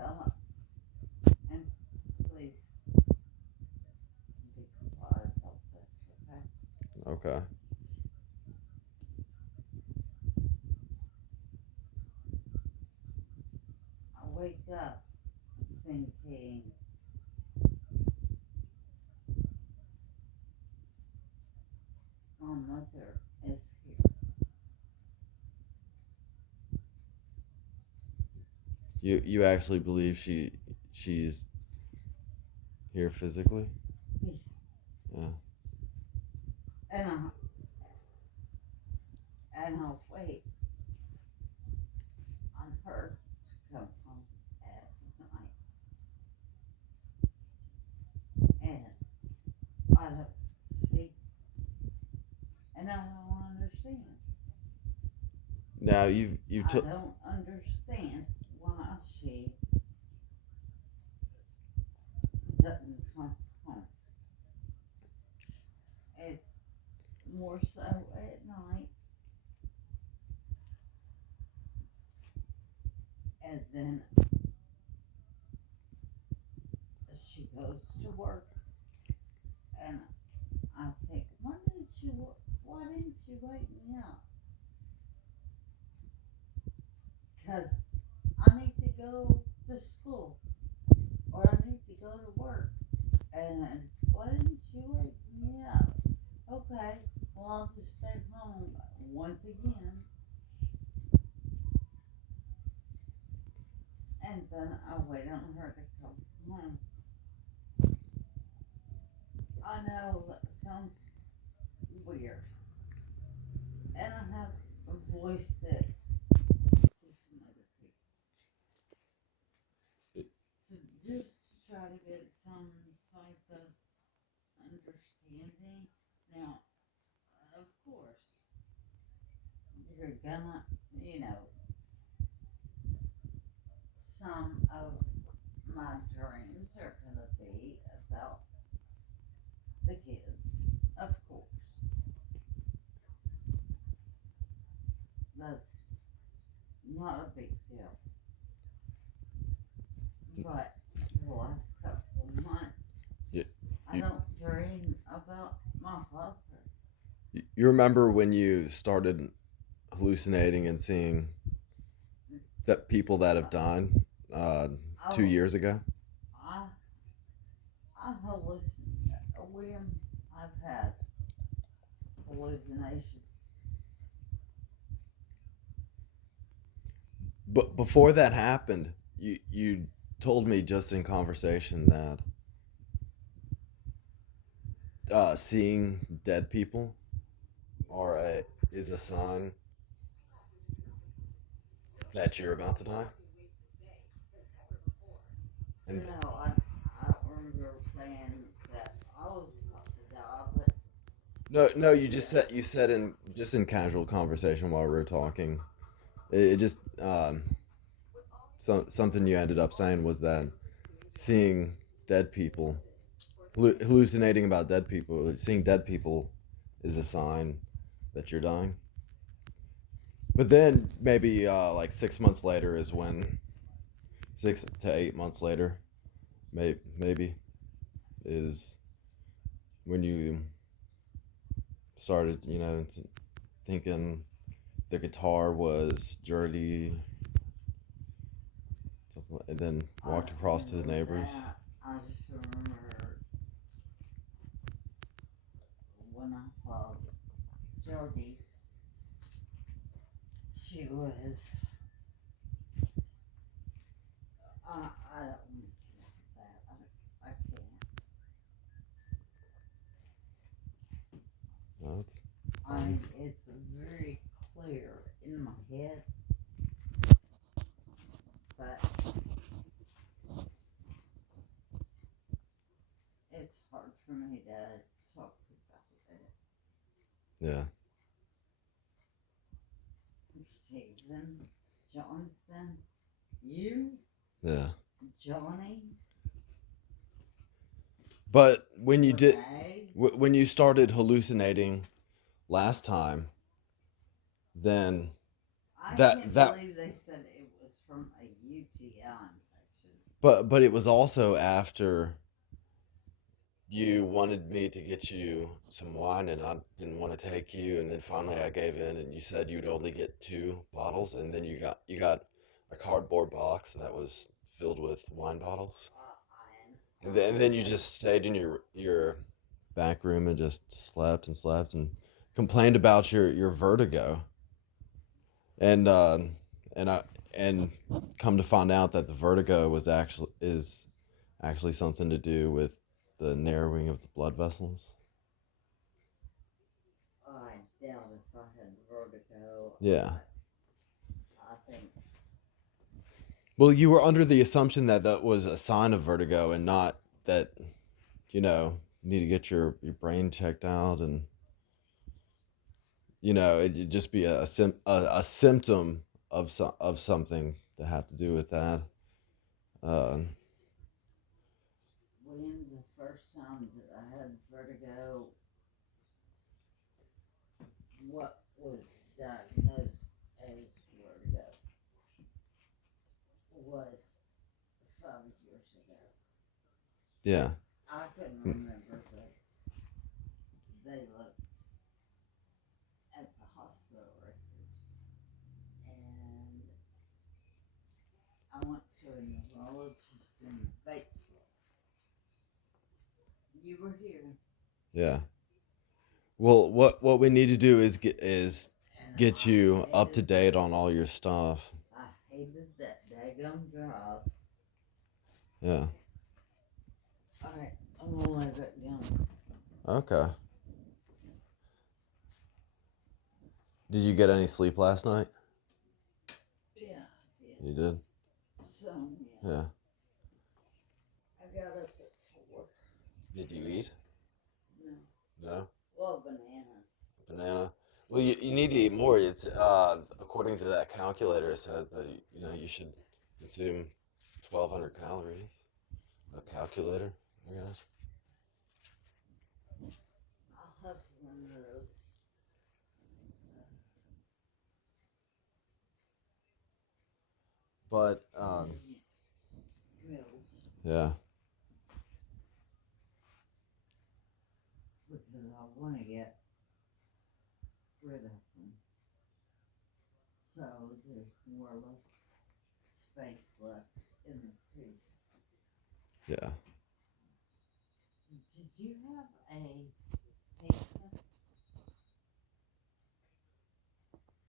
up and please be quiet about this, okay? Okay. I wake up thinking, my mother is here. You actually believe she's here physically? Yeah. And I'll wait on her to come home at night. And I don't see, and I don't understand. Now you've I took. don't understand why she doesn't come home. It's more so at night, and then she goes to work, and I think, why didn't you wake me up? Because I need to go to school, or I need to go to work, and why didn't you wake me up? Okay, well, I'll just stay home once again, and then I'll wait on her to come home. I know that sounds weird, and I have voiced it to some other people to just to try to get some type of understanding. Now, of course, you're gonna, you know, some of my dreams are gonna be about the kids. Of course, that's not a big deal. But the last couple of months, You, I you, don't dream about my father. you remember when you started hallucinating and seeing that people that have died uh, two Oh, years ago? I, I hallucinate. William, I've had hallucinations. But before that happened, you told me just in conversation that seeing dead people is a sign that you're about to die. And No, I remember saying that I was about to die, but no, you said in just in casual conversation while we were talking. It just something you ended up saying was that seeing dead people, hallucinating about dead people, seeing dead people is a sign that you're dying. But then maybe like 6 months later is when 6 to 8 months later, maybe is when you started, thinking the guitar was dirty, something and then I walked don't across to the remember neighbors. that. I just remember when I saw Jody, she was, I don't want to look at that. I can't. No, it's fine. I, it's very clear in my head, but it's hard for me to talk about it. Yeah, Stephen, Jonathan, you, yeah. Johnny, But when you did, Renee. when you started hallucinating last time, then I can't that believe they said it was from a UTI infection. but it was also after you wanted me to get you some wine and I didn't want to take you, and then finally I gave in and you said you'd only get 2 bottles, and then you got a cardboard box that was filled with wine bottles. And then you just stayed in your back room and just slept and slept and complained about your vertigo. And and I and come to find out that the vertigo is actually something to do with the narrowing of the blood vessels. I doubt if I had vertigo. Yeah. I think Well, you were under the assumption that that was a sign of vertigo and not that, you need to get your brain checked out, and, it'd just be a symptom of something that have to do with that. Uh, when the first time that I had vertigo, what was diagnosed as vertigo was 5 years ago. yeah. I couldn't remember, but they looked at the hospital records, and I went to a neurologist in Batesville. You were here, Yeah. Well, what we need to do is and get I you up to hated date on all your stuff. I hated that daggum job. Yeah. Alright, I'm gonna lay back down. Okay. Did you get any sleep last night? Yeah, I did. You did? Some, yeah. Yeah. I got up at 4. Did you eat? No. No? Well, banana. Banana? Well, you need to eat more. It's according to that calculator, it says that you should consume 1,200 calories. A calculator, I guess. I'll have to run those. But Mills, yeah, because I want to get rid of them. So there's more space left in the freezer. yeah. Did you have a